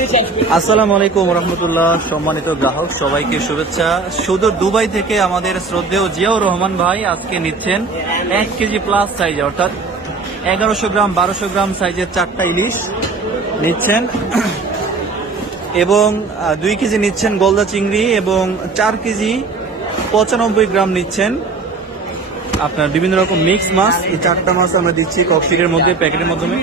আসসালামু আলাইকুম রহমতুল্লাহ সম্মানিত গ্রাহক, সবাইকে শুভেচ্ছা। সুদূর দুবাই থেকে আমাদের শ্রদ্ধেয় জিয়াউর রহমান ভাই আজকে নিচ্ছেন এক কেজি প্লাস সাইজ অর্থাৎ এগারোশো গ্রাম, বারোশো গ্রাম সাইজের চারটা ইলিশ নিচ্ছেন। এবং দুই কেজি নিচ্ছেন গলদা চিংড়ি এবং চার কেজি পঁচানব্বই গ্রাম নিচ্ছেন আপনার বিভিন্ন রকম মিক্স মাছ। এই চারটা মাছ আমরা দিচ্ছি ককশিকের মধ্যে প্যাকেটের মাধ্যমে।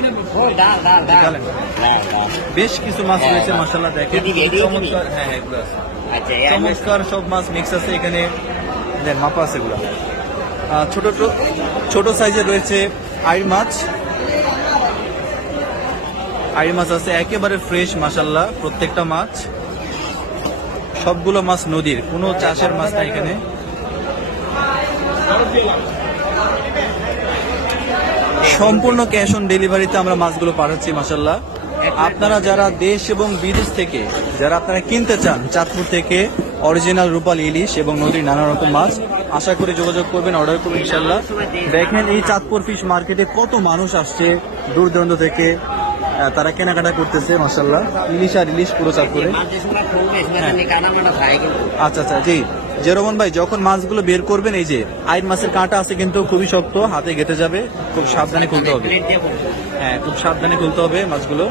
বেশ কিছু মাছ রয়েছে মাসাল্লাহ দেখেন। চমৎকার হ্যাঁ হ্যাঁ এগুলো আছে। আচ্ছা চমৎকার সব মাছ মিক্স আছে এখানে। মাপা আছে এগুলো। ছোট ছোট- ছোট সাইজের রয়েছে আইর মাছ। আইর মাছ আছে একেবারে ফ্রেশ মাসাল্লাহ প্রত্যেকটা মাছ। সবগুলো মাছ নদীর কোনো চাষের মাছ না এখানে। সম্পূর্ণ ক্যাশ অন ডেলিভারিতে আমরা মাছগুলো পাঠাচ্ছি মাসাল্লাহ আপনারা যারা দেশ এবং বিদেশ থেকে যারা আপনারা কিনতে চান চাঁদপুর থেকে অরিজিনাল রূপাল ইলিশ এবং নদীর নানা রকম মাছ আশা করে যোগাযোগ করবেন অর্ডার করবেন ইনশাল্লাহ দেখেন এই চাঁদপুর ফিশ মার্কেটে কত মানুষ আসছে দূর দূরান্ত থেকে তারা কেনাকাটা করতেছে মাসাল্লাহ ইলিশ আর ইলিশ পুরো চাঁদপুরে। আচ্ছা আচ্ছা জি। জেরোমন ভাই যখন মাছগুলো বের করবেন এই যে আইন মাছের কাঁটা আছে কিন্তু খুবই শক্ত হাতে গেতে যাবে খুব সাবধানে খুলতে হবে। হ্যাঁ খুব সাবধানে খুলতে হবে মাছগুলো।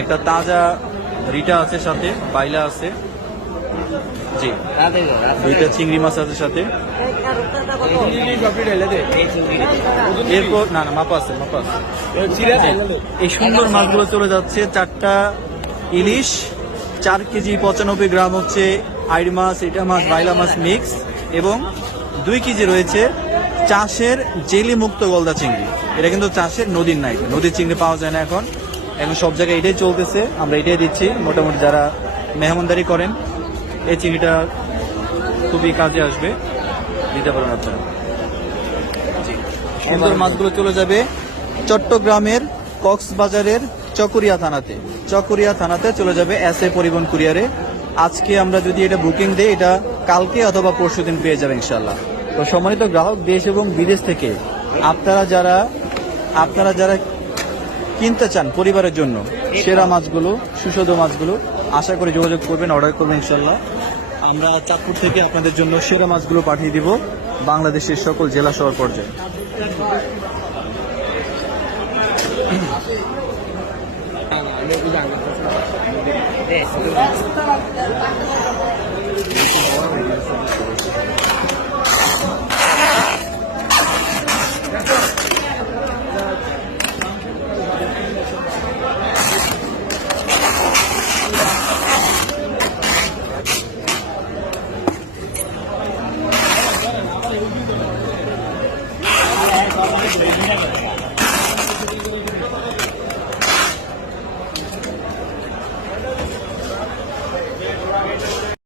একটা তাজা রিটা আছে সাথে বাইলা আছে। জি দুইটা চিংড়ি মাছ আছে সাথে। এরপর না না মাপা আছে মাপা আছে। এই সুন্দর মাছগুলো চলে যাচ্ছে চারটা ইলিশ চার কেজি পঁচানব্বই গ্রাম হচ্ছে আইড় মাছ, এটা মাছ, বাইলা মাছ মিক্স এবং দুই কেজি রয়েছে চাষের জেলি মুক্ত গলদা চিংড়ি। এটা কিন্তু চাষের নদীর নাই, নদীর চিংড়ি পাওয়া যায় না এখন। এখন সব জায়গায় এটাই চলতেছে, আমরা এটাই দিচ্ছি। মোটামুটি যারা মেহমানদারি করেন, এই চিংড়িটা খুবই কাজে আসবে। দিতে পারেন আপনারা। সুন্দর মাছগুলো চলে যাবে চট্টগ্রামের কক্সবাজারের চকরিয়া থানাতে। চকরিয়া থানাতে চলে যাবে এস এ পরিবহন কুরিয়ারে। আজকে আমরা যদি এটা বুকিং দিই, এটা কালকে অথবা পরশু দিন পেয়ে যাবে ইনশাল্লাহ তো সম্মানিত গ্রাহক, দেশ এবং বিদেশ থেকে আপনারা যারা আপনারা যারা কিনতে চান পরিবারের জন্য, সেরা মাছগুলো, সুস্বাদু মাছগুলো, আশা করি যোগাযোগ করবেন অর্ডার করবেন ইনশাল্লাহ আমরা চাঁদপুর থেকে আপনাদের জন্য সেরা মাছগুলো পাঠিয়ে দিব বাংলাদেশের সকল জেলা শহর পর্যায়ে। ので、それは。